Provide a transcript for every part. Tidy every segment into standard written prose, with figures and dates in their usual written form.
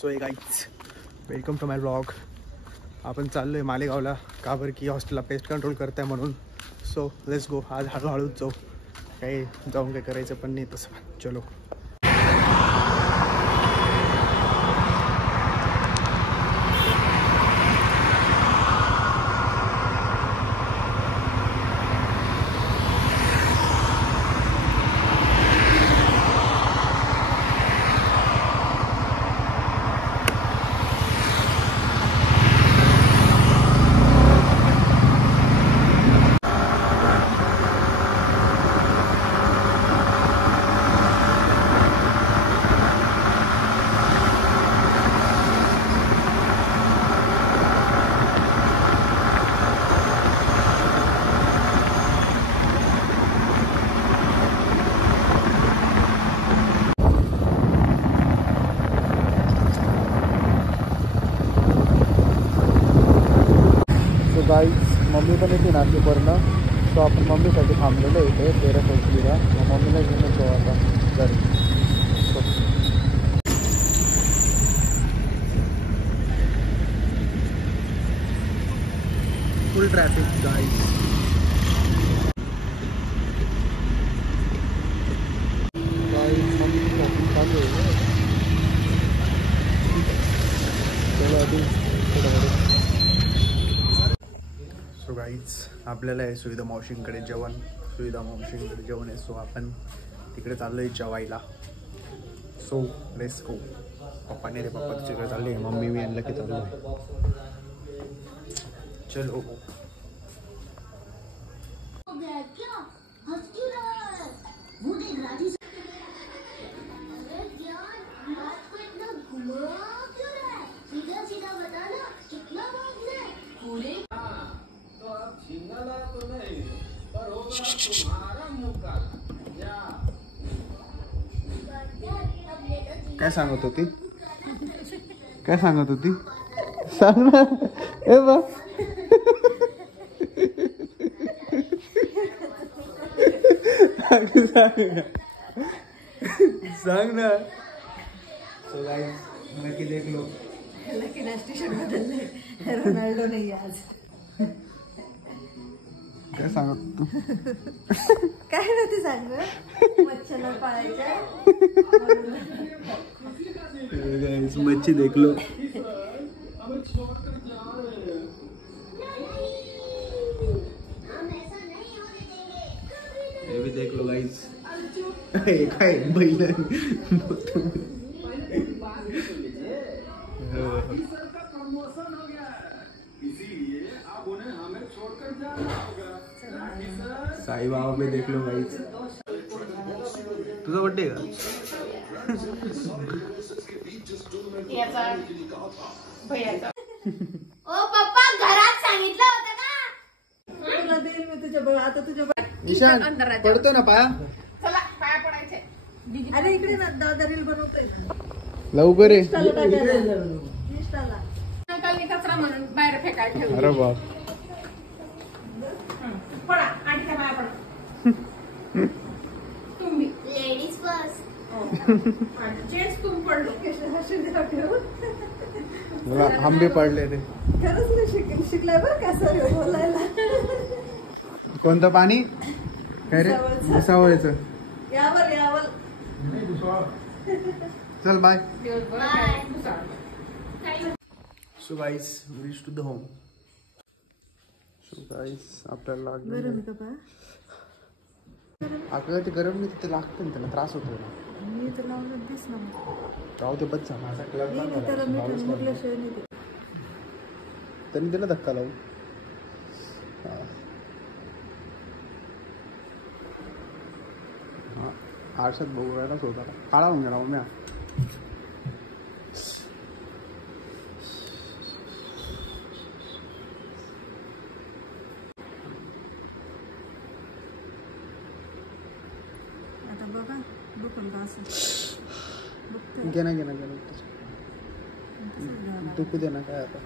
So hey guys, welcome to my blog. आपण चाललो आहे मालेगावला, का बरं की हॉस्टेलला पेस्ट कंट्रोल करताय म्हणून. So let's go. आज हळूहळूच जाऊ, काही जाऊन काही करायचं पण नाही तसं. चलो. गाईज, मम्मी पण येते नाशिकवरनं. सो आपण मम्मीसाठी थांबलेलो आहे इथे तेरा चौकीला. मग मम्मीला घेऊन येतो आता घरी. फुल ट्रॅफिक गाईज. मम्मी शॉपिंग चालू आहे. चलो अजून सो गाईज, आपल्याला आहे सुविधा मावशींकडे जेवण. सुविधा मावशींकडे जेवण आहे. सो आपण तिकडे चाललो आहे जेवायला. So let's go. पप्पा नाही रे, पप्पा तिकडे चालले. मम्मी मी आणलं की चाललो आहे. चलो. काय सांगत होती? काय सांगत होती? सांग ना. ए बा, सांग ना. सो गाइस, नक्की देख लो. लकी टी शर्ट बदलले, रोनाल्डो नाही आज. काय सांगत तू? काय नव्हती सांग. मच्छर पाळायच्या. मच्छी देख लो. ये भी देख लो गाइस. काय बैल. साई बाबा में देख लो गाइस. तुझा बर्थडे का? ओ पप्पा, घरात सांगितलं होतं ना. देईल मी तुझ्या बघ. आता तुझ्या ईशान पडतो ना पाया. चला पाया पडायचे. अरे इकडे ना, दादा रील बनवतोय. लवकर ये. इंस्टाला कचरा म्हणून बाहेर फेकायला ठेवलं. अरे बाप. पडा आणि त्या पाया पडा. तुम्ही लेडीज फर्स्ट. जेंट्स तुम पडलो. हम भी पडले रे. खरंच शिकलाय बरं का सर बोलायला. कोणतं पाणी? काय रे? भुसावळचं. यावर यावर. चल bye. Bye. So guys, we reach to the home. So guys, आपल्याला गरम का पाय? आपल्याला ते गरम नाही, तिथे लागतं ना, त्याला त्रास होतो ना. मी तर लावलं दिस ना. राहू ते बच्चा माझा क्लब त्याला मुकल्याशिवाय नाही ते. त्यांनी दिला धक्का लावून. हा, आरशात बघू राहिलाच होता. काळा होऊन गेला म्या. आता बघा बघल का असं. घे ना दुखू दे ना. काय आता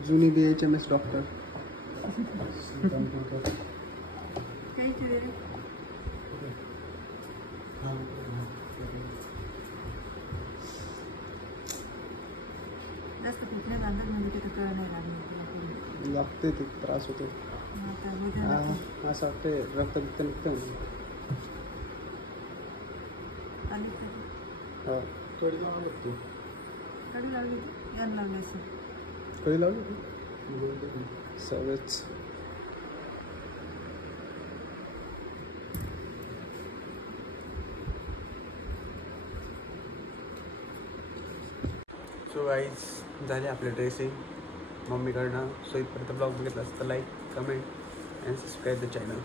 जुनी BHMS डॉक्टर. काही ते जास्त कुठल्या बांधत म्हणजे तिथं कळ नाही लागली. लागते ते त्रास होतो. आता उद्या असं वाटते रक्त निघतं. आली हो. कधी लावली यान लावली असं. कधी लावली सवयच. सो गाईज झाले आपले ड्रेसिंग मम्मीकडनं. सो इथपर्यंत ब्लॉग बघितला असता like comment and subscribe the channel.